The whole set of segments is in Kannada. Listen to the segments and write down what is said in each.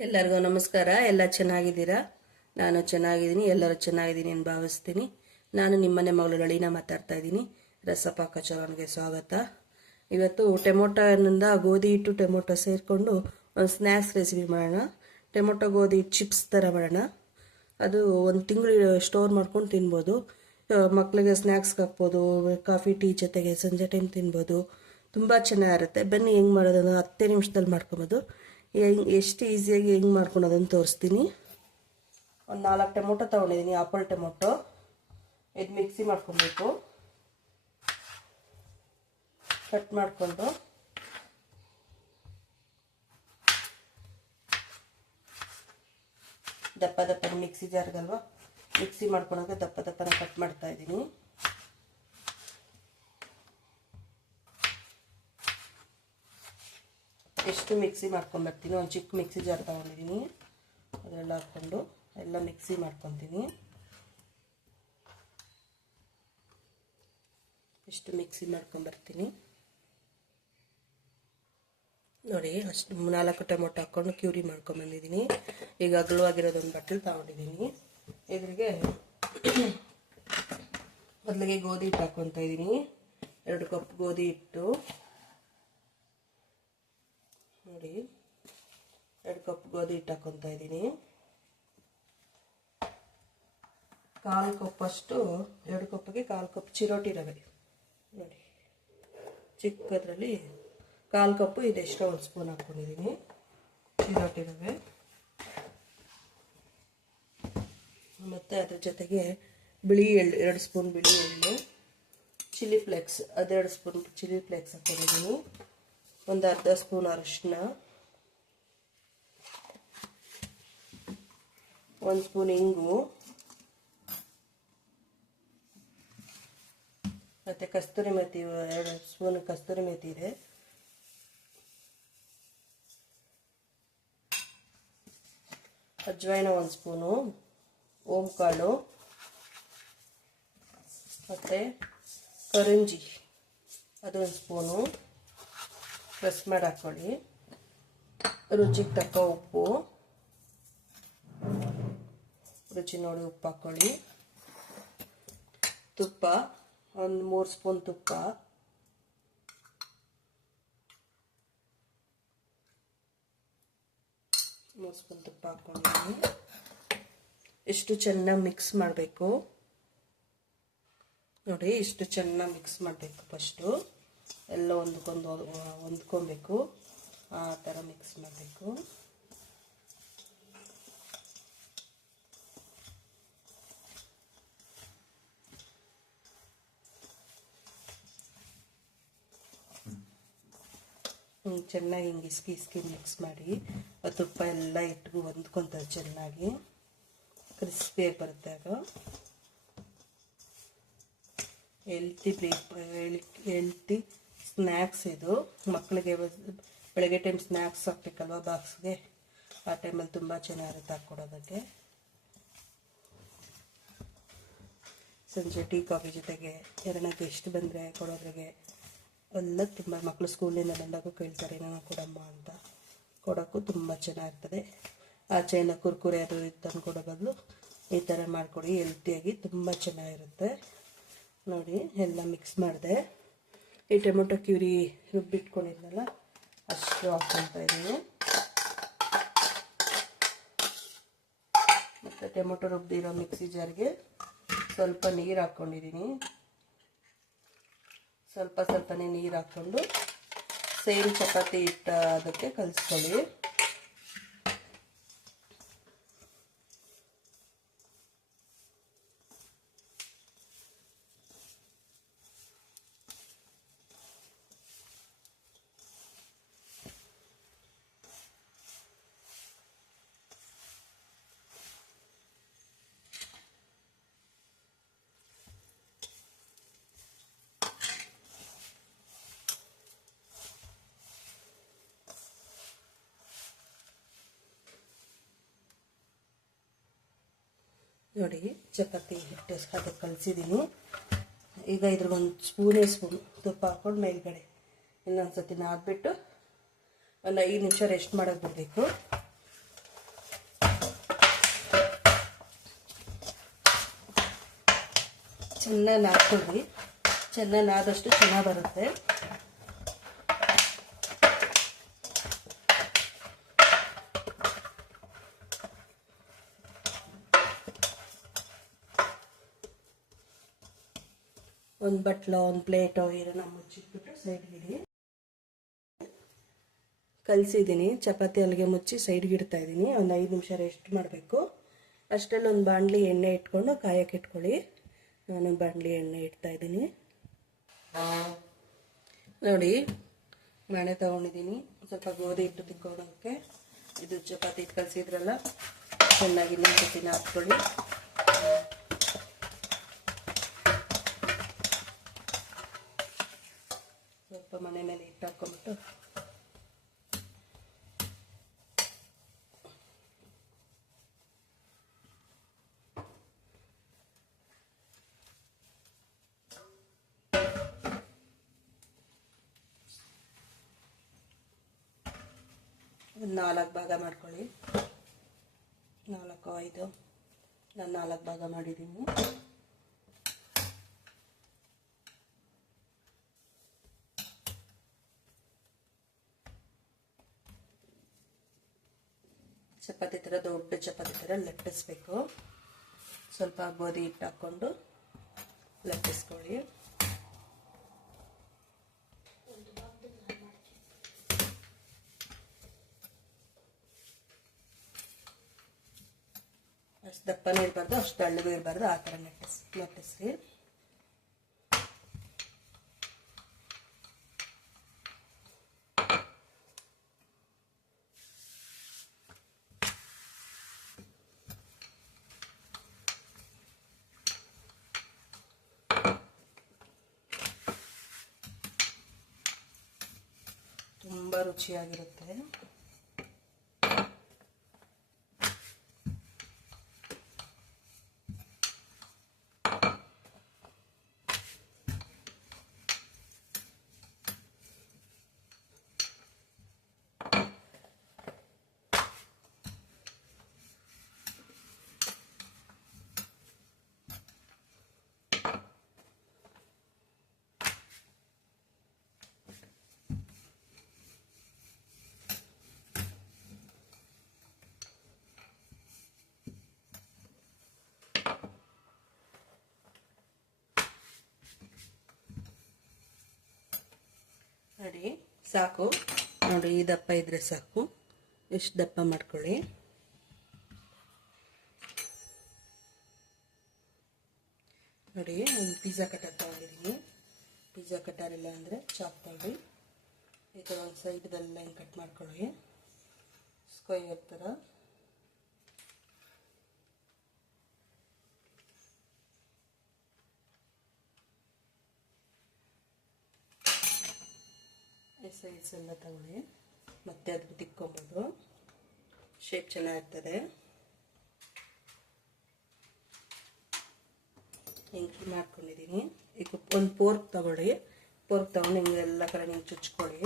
ಎಲ್ಲರಿಗೂ ನಮಸ್ಕಾರ. ಎಲ್ಲ ಚೆನ್ನಾಗಿದ್ದೀರಾ? ನಾನು ಚೆನ್ನಾಗಿದ್ದೀನಿ. ಎಲ್ಲರೂ ಚೆನ್ನಾಗಿದ್ದೀನಿ ಅಂತ ಭಾವಿಸ್ತೀನಿ. ನಾನು ನಿಮ್ಮನೆ ಮಗಳು ಲಳೀನ ಮಾತಾಡ್ತಾ ಇದ್ದೀನಿ. ರಸಪಾಕ ಚಲನ್ಗೆ ಸ್ವಾಗತ. ಇವತ್ತು ಟೊಮೊಟೊನಿಂದ ಗೋಧಿ ಹಿಟ್ಟು, ಟೊಮೊಟೊ ಸೇರಿಕೊಂಡು ಒಂದು ಸ್ನ್ಯಾಕ್ಸ್ ರೆಸಿಪಿ ಮಾಡೋಣ. ಟೊಮೊಟೊ, ಗೋಧಿ ಚಿಪ್ಸ್ ಥರ ಮಾಡೋಣ. ಅದು ಒಂದು ತಿಂಗಳು ಸ್ಟೋರ್ ಮಾಡ್ಕೊಂಡು ತಿನ್ಬೋದು. ಮಕ್ಕಳಿಗೆ ಸ್ನ್ಯಾಕ್ಸ್ ಸ್ನ್ಯಾಕ್ಸ್ಗೆ ಹಾಕ್ಬೋದು. ಕಾಫಿ, ಟೀ ಜೊತೆಗೆ ಸಂಜೆ ಟೈಮ್ ತಿನ್ಬೋದು. ತುಂಬ ಚೆನ್ನಾಗಿರುತ್ತೆ. ಬನ್ನಿ, ಹೆಂಗೆ ಮಾಡೋದು ಹತ್ತೇ ನಿಮಿಷದಲ್ಲಿ ಮಾಡ್ಕೊಬೋದು. ಎಷ್ಟು ಈಸಿಯಾಗಿ ಹೆಂಗೆ ಮಾಡ್ಕೊಳೋದನ್ನು ತೋರಿಸ್ತೀನಿ. ಒಂದು ನಾಲ್ಕು ಟೊಮೊಟೊ ತೊಗೊಂಡಿದ್ದೀನಿ ಆಪಲ್ ಟೊಮೊಟೊ. ಇದು ಮಿಕ್ಸಿ ಮಾಡ್ಕೊಬೇಕು. ಕಟ್ ಮಾಡಿಕೊಂಡು. ದಪ್ಪ ದಪ್ಪನ ಮಿಕ್ಸಿ ಜಾರ್ಗಲ್ವ? ಮಿಕ್ಸಿ ಮಾಡ್ಕೊಳಕ್ಕೆ ದಪ್ಪ ದಪ್ಪನ ಕಟ್ ಮಾಡ್ತಾ ಇದ್ದೀನಿ ಎಷ್ಟು ಮಿಕ್ಸಿ ಮಾಡ್ಕೊಂಬರ್ತೀನಿ, ಒಂದು ಚಿಕ್ಕ ಮಿಕ್ಸಿ ಜಾರ್ ತೊಗೊಂಡಿದ್ದೀನಿ ಅದೆಲ್ಲ ಹಾಕ್ಕೊಂಡು ಎಲ್ಲ ಮಿಕ್ಸಿ ಮಾಡ್ಕೊತೀನಿ. ಎಷ್ಟು ಮಿಕ್ಸಿ ಮಾಡ್ಕೊಂಬರ್ತೀನಿ. ನೋಡಿ, ಅಷ್ಟು ನಾಲ್ಕು ಟೊಮೊಟೊ ಹಾಕ್ಕೊಂಡು ಕ್ಯೂರಿ ಮಾಡ್ಕೊಂಬಂದಿದ್ದೀನಿ ಈಗ ಅಗಲವಾಗಿರೋದೊಂದು ಬಟ್ಟಲು ತೊಗೊಂಡಿದ್ದೀನಿ ಇದ್ರಿಗೆ ಮೊದಲಿಗೆ ಗೋಧಿ ಹಿಟ್ಟು ಹಾಕ್ಕೊತಾ ಇದ್ದೀನಿ ಎರಡು ಕಪ್ ಗೋಧಿ ಹಿಟ್ಟು. ನೋಡಿ, ಎರಡು ಕಪ್ ಗೋಧಿ ಹಿಟ್ಟು ಹಾಕೊತಾ ಇದ್ದೀನಿ. ಕಾಲು ಕಪ್ಪಷ್ಟು ಎರಡು ಕಪ್ಪಿಗೆ ಕಾಲು ಕಪ್ ಚಿರೋಟಿ ರವೆ. ನೋಡಿ, ಚಿಕ್ಕದ್ರಲ್ಲಿ ಕಾಲು ಕಪ್ಪು ಇದೆಷ್ಟೋ ಒಂದು ಸ್ಪೂನ್ ಹಾಕ್ಕೊಂಡಿದ್ದೀನಿ, ಚಿರೋಟಿ ರವೆ. ಮತ್ತು ಅದ್ರ ಜೊತೆಗೆ ಬಿಳಿ ಎಳ್ಳು, ಎರಡು ಸ್ಪೂನ್ ಬಿಳಿ ಎಳ್ಳು, ಚಿಲ್ಲಿ ಫ್ಲೇಕ್ಸ್, ಅದೆರಡು ಸ್ಪೂನ್ ಚಿಲ್ಲಿ ಫ್ಲೇಕ್ಸ್ ಹಾಕ್ಕೊಂಡಿದ್ದೀನಿ. ಒಂದು ಅರ್ಧ ಸ್ಪೂನ್ ಅರಿಶಿನ, ಒಂದು ಸ್ಪೂನ್ ಇಂಗು, ಮತ್ತು ಕಸ್ತೂರಿ ಮೆಥಿ ಎರಡು ಸ್ಪೂನ್ ಕಸ್ತೂರಿ ಮೆಥಿ ಇದೆ. ಅಜ್ವಾಯಿನ ಒಂದು ಸ್ಪೂನು ಓಂ ಕಾಳು ಮತ್ತು ಕರಂಜಿ, ಅದೊಂದು ಸ್ಪೂನು. ಪ್ರೆಸ್ ಮಾಡಿ ಹಾಕ್ಕೊಳ್ಳಿ ರುಚಿಗೆ ತಕ್ಕ ಉಪ್ಪು, ರುಚಿ ನೋಡಿ ಉಪ್ಪು ಹಾಕ್ಕೊಳ್ಳಿ ತುಪ್ಪ, ಒಂದು ಮೂರು ಸ್ಪೂನ್ ತುಪ್ಪ, ಮೂರು ಸ್ಪೂನ್ ತುಪ್ಪ ಹಾಕ್ಕೊಂಡಿದ್ದೀನಿ ಎಷ್ಟು ಚೆನ್ನಾಗಿ ಮಿಕ್ಸ್ ಮಾಡಬೇಕು. ನೋಡಿ, ಇಷ್ಟು ಚೆನ್ನಾಗಿ ಮಿಕ್ಸ್ ಮಾಡಬೇಕು ಫಸ್ಟು ಎಲ್ಲ ಹೊಂದ್ಕೊಂಡು ಹೊಂದ್ಕೊಬೇಕು. ಆ ಥರ ಮಿಕ್ಸ್ ಮಾಡಬೇಕು. ಚೆನ್ನಾಗಿ ಹಿಂಗೆ ಇಸ್ಕಿ ಇಸ್ಕಿ ಮಿಕ್ಸ್ ಮಾಡಿ. ತುಪ್ಪ ಎಲ್ಲ ಇಟ್ಟು ಹೊಂದ್ಕೊತಾರೆ ಚೆನ್ನಾಗಿ. ಕ್ರಿಸ್ಪಿಯಾಗಿ ಬರುತ್ತೆ ಅದು. ಹೆಲ್ತಿ ಪ್ಲೇಸ್, ಹೆಲ್ತಿ ಸ್ನ್ಯಾಕ್ಸ್ ಇದು. ಮಕ್ಕಳಿಗೆ ಬೆಳಗ್ಗೆ ಟೈಮ್ ಸ್ನ್ಯಾಕ್ಸ್ ಹಾಕ್ಬೇಕಲ್ವ ಬಾಕ್ಸ್ಗೆ? ಆ ಟೈಮಲ್ಲಿ ತುಂಬ ಚೆನ್ನಾಗಿರುತ್ತೆ ಹಾಕ್ಕೊಡೋದಕ್ಕೆ. ಸಂಜೆ ಟೀ, ಕಾಫಿ ಜೊತೆಗೆ ಯಾರನ್ನ ಗೆಸ್ಟ್ ಬಂದರೆ ಕೊಡೋದ್ರಿಗೆ? ಎಲ್ಲ ತುಂಬ ಮಕ್ಕಳು ಸ್ಕೂಲಿಂದ ಬಂದಾಗ ಕೇಳ್ತಾರೆ ಏನೋ ಕೊಡಮ್ಮ ಅಂತ. ಕೊಡೋಕ್ಕೂ ತುಂಬ ಚೆನ್ನಾಗಿರ್ತದೆ ಆಚೆಯಿಂದ ಕುರ್ಕುರೆ ಅದು ತಂದು ಕೊಡೋ ಬದಲು ಈ ಥರ ಮಾಡಿಕೊಡಿ ಹೆಲ್ತಿಯಾಗಿ ತುಂಬ ಚೆನ್ನಾಗಿರುತ್ತೆ. ನೋಡಿ, ಎಲ್ಲ ಮಿಕ್ಸ್ ಮಾಡಿದೆ. ಈ ಟೊಮೊಟೊ ಕ್ಯೂರಿ ರುಬ್ಬಿಟ್ಕೊಂಡಿದ್ನಲ್ಲ, ಅಷ್ಟು ಹಾಕ್ಕೊಳ್ತಾ ಇದ್ದೀನಿ. ಮತ್ತು ಟೊಮೊಟೊ ರುಬ್ಬಿರೋ ಮಿಕ್ಸಿ ಜಾರ್ಗೆ ಸ್ವಲ್ಪ ನೀರು ಹಾಕ್ಕೊಂಡಿದ್ದೀನಿ. ಸ್ವಲ್ಪ ಸ್ವಲ್ಪನೇ ನೀರು ಹಾಕ್ಕೊಂಡು ಸೇಮ್ ಚಪಾತಿ ಹಿಟ್ಟ ಅದಕ್ಕೆ ಕಲಿಸ್ಕೊಳ್ಳಿ. ನೋಡಿ, ಚಪಾತಿ ಹಿಟ್ಟು ಅದಕ್ಕೆ ಕಲಿಸಿದ್ದೀನಿ ಈಗ ಇದ್ರಗೊಂದು ಸ್ಪೂನೇ ಸ್ಪೂನ್ ತುಪ್ಪ ಹಾಕ್ಕೊಂಡು ಮೇಲ್ಗಡೆ ಇನ್ನೊಂದು ಸತಿ ನಾದ್ಬಿಟ್ಟು ಒಂದು ಐದು ನಿಮಿಷ ರೆಸ್ಟ್ ಮಾಡೋಕೆ ಬಿಡಬೇಕು ಚೆನ್ನಾಗಿ ನಾದ್ಕೊಳ್ಳಿ. ಚೆನ್ನಾಗಿ ನಾದಷ್ಟು ಚೆನ್ನಾಗಿ ಬರುತ್ತೆ. ಒಂದು ಬಟ್ಲು, ಒಂದು ಪ್ಲೇಟು ನಾವು ಮುಚ್ಚಿಟ್ಬಿಟ್ಟು ಸೈಡ್ಗೆ ಇಡಿ ಕಲಿಸಿದ್ದೀನಿ, ಚಪಾತಿ ಅಲ್ಲಿಗೆ ಮುಚ್ಚಿ ಸೈಡ್ಗೆ ಇಡ್ತಾ ಇದ್ದೀನಿ ಒಂದು ಐದು ನಿಮಿಷ ರೆಸ್ಟ್ ಮಾಡಬೇಕು. ಅಷ್ಟರಲ್ಲಿ ಒಂದು ಬಾಣಲಿ ಎಣ್ಣೆ ಇಟ್ಕೊಂಡು ಕಾಯಕ್ಕೆ ಇಟ್ಕೊಳ್ಳಿ. ನಾನು ಬಾಣಲಿ ಎಣ್ಣೆ ಇಡ್ತಾ ಇದ್ದೀನಿ ನೋಡಿ, ಮಣೆ ತಗೊಂಡಿದ್ದೀನಿ. ಸ್ವಲ್ಪ ಗೋಧಿ ಹಿಟ್ಟು ತಿಕ್ಕೋಣಕ್ಕೆ ಇದು ಚಪಾತಿ ಕಲಿಸಿದ್ರಲ್ಲ, ಚೆನ್ನಾಗಿ ಸತಿ ಹಾಕ್ಕೊಳ್ಳಿ ಸ್ವಲ್ಪ ಒಂದು ನಾಲ್ಕು ಭಾಗ ಮಾಡ್ಕೊಳ್ಳಿ. ನಾಲ್ಕು ಐದು. ನಾನು ನಾಲ್ಕು ಭಾಗ ಮಾಡಿದ್ದೀನಿ. ಚಪಾತಿ ಥರ ದೊಡ್ಡ ಚಪಾತಿ ಥರ ಲಟ್ಟಿಸ್ಬೇಕು. ಸ್ವಲ್ಪ ಗೋಧಿ ಹಿಟ್ಟು ಹಾಕ್ಕೊಂಡು ಲಟ್ಟಿಸ್ಕೊಳ್ಳಿ. ಅಷ್ಟು ದಪ್ಪನೂ ಇರಬಾರ್ದು, ಅಷ್ಟು ತಳ್ಳಗೂ ಇರಬಾರ್ದು, ಆ ಥರ ಲಟ್ಟಿಸ್, ಲಟ್ಟಿಸ್ರಿ ತುಂಬ ರುಚಿಯಾಗಿರುತ್ತೆ ನೋಡಿ ಸಾಕು. ನೋಡಿ, ಈ ದಪ್ಪ ಇದ್ರೆ ಸಾಕು. ಎಷ್ಟು ದಪ್ಪ ಮಾಡ್ಕೊಳ್ಳಿ. ನೋಡಿ ಒಂದು ಪಿಜ್ಜಾ ಕಟರ್ ತಗೊಂಡಿದ್ದೀನಿ. ಪಿಜ್ಜಾ ಕಟರ್ ಇಲ್ಲ ಅಂದರೆ ಚಾಪ್ ತಗೊಳ್ಳಿ ಈ ಥರ ಒಂದು ಸೈಡ್ದಲ್ಲಿ ಲೈನ್ ಕಟ್ ಮಾಡ್ಕೊಳ್ಳಿ. ಸ್ಕ್ವೈರ್ ಥರ. ಸೈಜ್ ಎಲ್ಲ ತಗೊಳ್ಳಿ. ಮತ್ತೆ ಅದು ತಿಕ್ಕೊಬೋದು. ಶೇಪ್ ಚೆನ್ನಾಗಿರ್ತದೆ. ಹಿಂಗೆ ಮಾಡ್ಕೊಂಡಿದ್ದೀನಿ. ಈಗ ಒಂದು ಪೋರ್ಕ್ ತಗೊಳ್ಳಿ. ಪೋರ್ಕ್ ತಗೊಂಡು ಹಿಂಗೆ ಎಲ್ಲ ಕಡೆ ಹಿಂಗೆ ಚುಚ್ಕೊಳ್ಳಿ.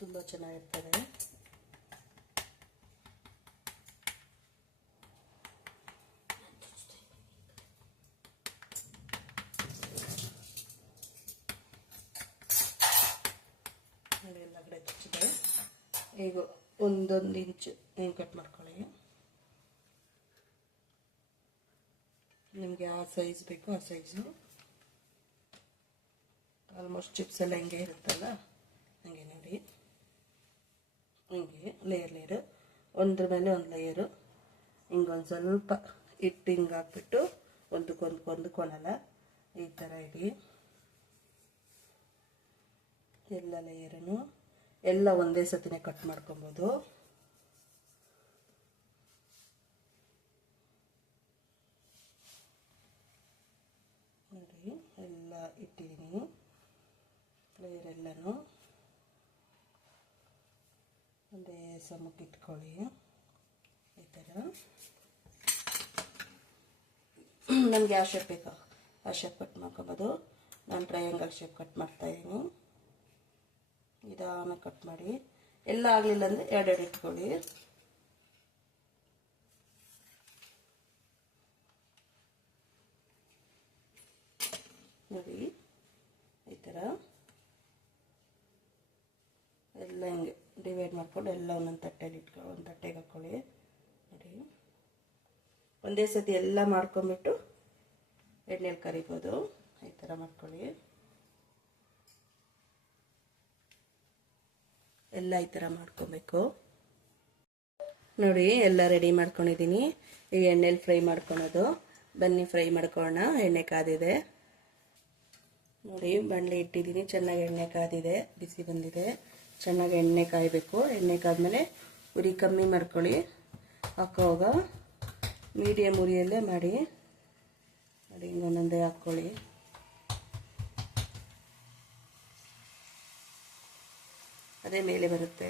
ತುಂಬ ಚೆನ್ನಾಗಿರ್ತದೆ ನೋಡಿ ಎಲ್ಲ ಕಡೆ ಚುಚ್ಚಿದೆ ಈಗ ಒಂದೊಂದು ಇಂಚು ನೀವು ಕಟ್ ಮಾಡ್ಕೊಳ್ಳಿ. ನಿಮಗೆ ಯಾವ ಸೈಜ್ ಬೇಕು, ಆ ಸೈಜು ಆಲ್ಮೋಸ್ಟ್ ಚಿಪ್ಸ್ ಎಲ್ಲ ಹೆಂಗೆ ಇರುತ್ತಲ್ಲ, ಹಂಗೆ ನೋಡಿ. ಹಿಂಗೆ ಲೇಯರ್ ಲೇಯರು ಒಂದ್ರ ಮೇಲೆ ಒಂದು ಲೇಯರು ಹಿಂಗೊಂದು ಸ್ವಲ್ಪ ಇಟ್ಟು ಹಿಂಗೆ ಹಾಕ್ಬಿಟ್ಟು ಒಂದಕ್ಕೊಂದು ಹೊಂದ್ಕೊಳಲ್ಲ ಈ ಥರ ಇಡಿ. ಎಲ್ಲ ಲೇಯರನ್ನು ಎಲ್ಲ ಒಂದೇ ಸತಿನೇ ಕಟ್ ಮಾಡ್ಕೊಬೋದು. ನೋಡಿ, ಎಲ್ಲ ಇಟ್ಟಿದ್ದೀನಿ. ಲೇಯರ್ ಎಲ್ಲನೂ. ಒಂದೇ ಸಮಕ್ಕೆ ಇಟ್ಕೊಳ್ಳಿ. ಈ ಥರ ನನಗೆ ಆ ಶೇಪ್ ಬೇಕು. ಆ ಶೇಪ್ ಕಟ್ ಮಾಡ್ಕೊಬೋದು. ನಾನು ಟ್ರಯಾಂಗಲ್ ಶೇಪ್ ಕಟ್ ಮಾಡ್ತಾಯಿದ್ದೀನಿ ನಿಧಾನ ಕಟ್ ಮಾಡಿ. ಎಲ್ಲ ಆಗಲಿಲ್ಲ ಅಂದರೆ ಎರಡೆರಡು ಇಟ್ಕೊಳ್ಳಿ. ನೋಡಿ, ಈ ಥರ. ಎಲ್ಲ ಹಿಂಗೆ ಡಿವೈಡ್ ಮಾಡಿಕೊಂಡು ಎಲ್ಲ ಒಂದೊಂದು ತಟ್ಟೆಲಿ ಇಟ್ಕೊ, ಒಂದು ತಟ್ಟೆಗೆ ಹಾಕೊಳ್ಳಿ. ನೋಡಿ. ಒಂದೇ ಸತಿ ಎಲ್ಲ ಮಾಡ್ಕೊಂಬಿಟ್ಟು ಎಣ್ಣೆಲಿ ಕರಿಬೋದು. ಈ ಥರ ಮಾಡ್ಕೊಳ್ಳಿ. ಎಲ್ಲ ಈ ಥರ ಮಾಡ್ಕೊಬೇಕು. ನೋಡಿ, ಎಲ್ಲ ರೆಡಿ ಮಾಡ್ಕೊಂಡಿದ್ದೀನಿ. ಈ ಎಣ್ಣೆಲಿ ಫ್ರೈ ಮಾಡ್ಕೊಳೋದು. ಬನ್ನಿ, ಫ್ರೈ ಮಾಡ್ಕೊಳ್ಳೋಣ. ಎಣ್ಣೆ ಕಾದಿದೆ. ನೋಡಿ ಬಾಣಲೆ ಇಟ್ಟಿದ್ದೀನಿ. ಚೆನ್ನಾಗಿ ಎಣ್ಣೆ ಕಾದಿದೆ. ಬಿಸಿ ಬಂದಿದೆ. ಚೆನ್ನಾಗಿ ಎಣ್ಣೆ ಕಾಯಬೇಕು. ಎಣ್ಣೆ ಕಾದ್ಮೇಲೆ ಉರಿ ಕಮ್ಮಿ ಮಾಡ್ಕೊಳ್ಳಿ. ಹಾಕೋವಾಗ ಮೀಡಿಯಮ್ ಉರಿಯಲ್ಲೇ ಮಾಡಿ. ನೋಡಿ ಹಿಂಗೆ ಒಂದೊಂದೇ ಹಾಕ್ಕೊಳ್ಳಿ. ಅದೇ ಮೇಲೆ ಬರುತ್ತೆ.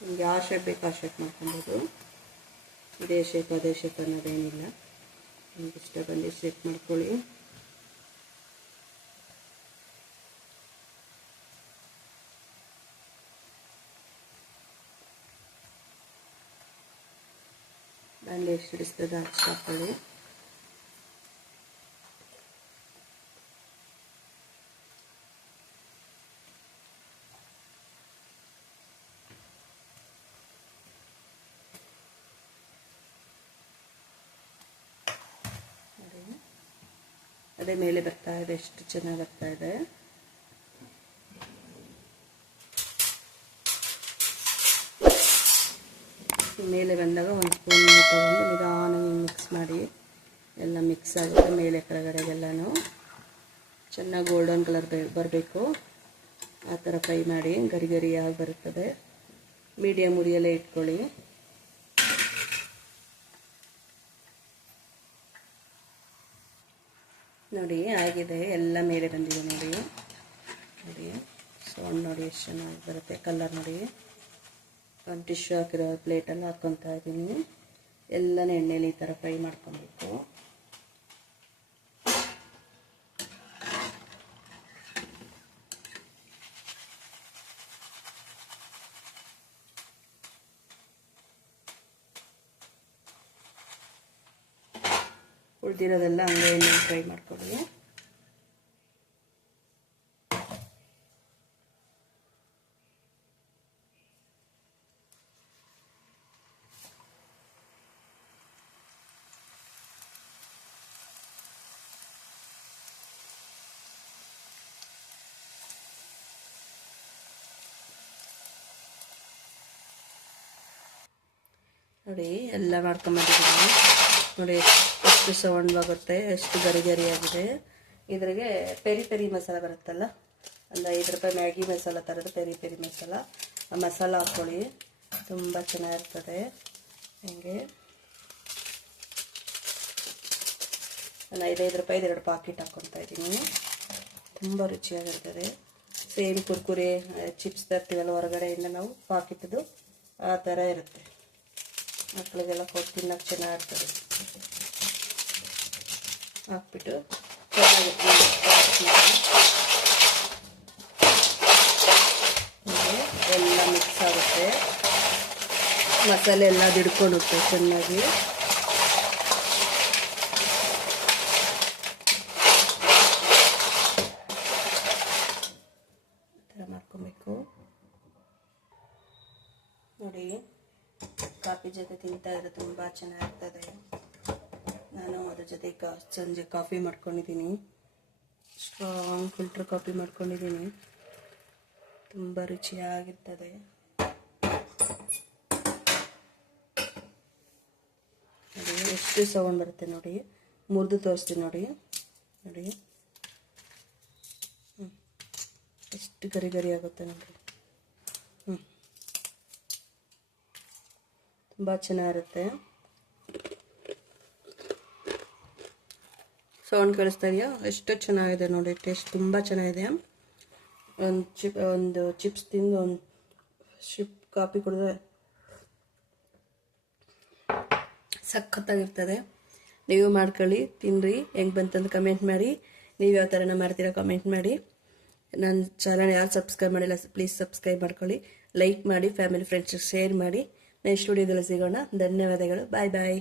ನಿಮ್ಗೆ ಯಾವ ಶೇಪ್ ಬೇಕು ಆ ಶೇಪ್ ಮಾಡ್ಕೊಬೋದು? ಇದೇ ಶೇಪ್ ಅದೇ ಶೇಪ್ ಅನ್ನೋದೇನಿಲ್ಲ. ನಿಮ್ಗೆ ಇಷ್ಟ ಬಂದು ಶೇಪ್ ಮಾಡ್ಕೊಳ್ಳಿ. ಎಷ್ಟು ಹಿಡಿಸ್ತದೆ ಅಷ್ಟು ಹಾಕೊಳ್ಳಿ ನೋಡಿ. ಮೇಲೆ ಬರ್ತಾ ಇದೆ, ಎಷ್ಟು ಚೆನ್ನಾಗಿ ಬರ್ತಾ ಇದೆ. ಮೇಲೆ ಬಂದಾಗ ಒಂದು ಸ್ಪೂನ್ ತಗೊಂಡು ನಿಧಾನವಾಗಿ ಮಿಕ್ಸ್ ಮಾಡಿ, ಎಲ್ಲ ಮಿಕ್ಸ್ ಆಗುತ್ತೆ ಮೇಲೆ ಕೆಳಗಡೆಗೆಲ್ಲನೂ. ಚೆನ್ನಾಗಿ ಗೋಲ್ಡನ್ ಕಲರ್ ಬರಬೇಕು. ಆ ಥರ ಫ್ರೈ ಮಾಡಿ ಗರಿ ಗರಿಯಾಗಿ ಬರುತ್ತದೆ. ಮೀಡಿಯಮ್ ಉರಿಯಲ್ಲೇ ಇಟ್ಕೊಳ್ಳಿ. ನೋಡಿ, ಆಗಿದೆ. ಎಲ್ಲ ಮೇಲೆ ಬಂದಿದೆ ನೋಡಿ. ನೋಡಿ, ಸೌಂಡ್ ನೋಡಿ ಎಷ್ಟು ಚೆನ್ನಾಗಿ ಬರುತ್ತೆ. ಕಲರ್ ನೋಡಿ. ಒಂದು ಟಿಶ್ಯೂ ಹಾಕಿರೋ ಪ್ಲೇಟಲ್ಲಿ ಹಾಕ್ಕೊತಾ ಇದ್ದೀನಿ. ಎಲ್ಲನ ಎಣ್ಣೆಲಿ ಈ ಥರ ಫ್ರೈ ಮಾಡ್ಕೊಬೇಕು. ಉಳಿದಿರೋದೆಲ್ಲ ಹಂಗೆ ಎಣ್ಣೆ ಫ್ರೈ ಮಾಡ್ಕೊಳ್ಳಿ ನೋಡಿ ಎಲ್ಲ ಮಾಡ್ಕೊಂಬಂದಿದ್ದೀನಿ ನೋಡಿ ಎಷ್ಟು ಸೌಂಡ್ ಬರುತ್ತೆ, ಎಷ್ಟು ಗರಿ ಗರಿಯಾಗಿದೆ ಇದ್ರಿಗೆ ಪೆರಿ ಪೆರಿ ಮಸಾಲ ಬರುತ್ತಲ್ಲ, ಒಂದು ಐದು ರೂಪಾಯಿ ಮ್ಯಾಗಿ ಮಸಾಲ ಥರದ ಪೆರಿ ಪೆರಿ ಮಸಾಲ. ಆ ಮಸಾಲ ಹಾಕ್ಕೊಳ್ಳಿ, ತುಂಬ ಚೆನ್ನಾಗಿರ್ತದೆ. ಹಿಂಗೆ ಒಂದು ಐದೈದು ರೂಪಾಯಿದು ಎರಡು ಪಾಕೆಟ್ ಹಾಕ್ಕೊತಾ ಇದ್ದೀನಿ. ತುಂಬ ರುಚಿಯಾಗಿರ್ತದೆ. ಸೇಮ್ ಕುರ್ಕುರೆ ಚಿಪ್ಸ್ ತರ್ತೀವಲ್ಲ ಹೊರಗಡೆಯಿಂದ ನಾವು ಪಾಕೆಟ್ದು, ಆ ಥರ ಇರುತ್ತೆ. ಮಕ್ಕಳಿಗೆಲ್ಲ ಕೊಟ್ಟು ತಿನ್ನೋಕ್ಕೆ ಚೆನ್ನಾಗಿರ್ತದೆ. ಹಾಕ್ಬಿಟ್ಟು ಚೆನ್ನಾಗಿ ಎಲ್ಲ ಮಿಕ್ಸ್ ಆಗುತ್ತೆ. ಮಸಾಲೆ ಎಲ್ಲ ದಿಡ್ಕೊಳ್ಳುತ್ತೆ ಚೆನ್ನಾಗಿ. ಮಾಡ್ಕೊಬೇಕು. ನೋಡಿ, ಕಾಫಿ ಜೊತೆ ತಿಂತಾ ಇದ್ರೆ ತುಂಬ ನಾನು ಸಂಜೆ ಕಾಫಿ ಮಾಡ್ಕೊಂಡಿದ್ದೀನಿ. ಸ್ಟ್ರಾಂಗ್ ಫಿಲ್ಟರ್ ಕಾಫಿ ಮಾಡ್ಕೊಂಡಿದ್ದೀನಿ. ತುಂಬ ರುಚಿಯಾಗಿರ್ತದೆ. ನೋಡಿ, ಎಷ್ಟು ಸೌಂಡ್ ಬರುತ್ತೆ ನೋಡಿ. ಮುರಿದು ತೋರಿಸ್ತೀನಿ ನೋಡಿ. ನೋಡಿ. ಹ್ಞೂ ಎಷ್ಟು ಗರಿ ಗರಿ ಆಗುತ್ತೆ ನೋಡಿ. ಹ್ಞೂ ತುಂಬ ಚೆನ್ನಾಗಿರುತ್ತೆ. ಸೌಂಡ್ ಕೇಳಿಸ್ತಾ ಇದೆಯಾ? ಎಷ್ಟು ಚೆನ್ನಾಗಿದೆ ನೋಡಿ ಟೇಸ್ಟ್ ತುಂಬ ಚೆನ್ನಾಗಿದೆ. ಒಂದು ಚಿಪ್ ಒಂದು ಚಿಪ್ಸ್ ತಿಂದು ಒಂದು ಶಿಪ್ ಕಾಫಿ ಕುಡಿದ್ರೆ ಸಖತ್ತಾಗಿರ್ತದೆ. ನೀವು ಮಾಡ್ಕೊಳ್ಳಿ ತಿನ್ನಿರಿ ಹೆಂಗೆ ಬಂತಂದು ಕಮೆಂಟ್ ಮಾಡಿ. ನೀವು ಯಾವ ಥರನ ಮಾಡ್ತೀರಾ ಕಮೆಂಟ್ ಮಾಡಿ. ನನ್ನ ಚಾನಲ್ ಯಾರು ಸಬ್ಸ್ಕ್ರೈಬ್ ಮಾಡಿಲ್ಲ ಪ್ಲೀಸ್ ಸಬ್ಸ್ಕ್ರೈಬ್ ಮಾಡ್ಕೊಳ್ಳಿ. ಲೈಕ್ ಮಾಡಿ ಫ್ಯಾಮಿಲಿ ಫ್ರೆಂಡ್ಸ್ ಶೇರ್ ಮಾಡಿ. ನೆಕ್ಸ್ಟ್ ವಿಡಿಯೋದಲ್ಲಿ ಸಿಗೋಣ. ಧನ್ಯವಾದಗಳು. ಬಾಯ್ ಬಾಯ್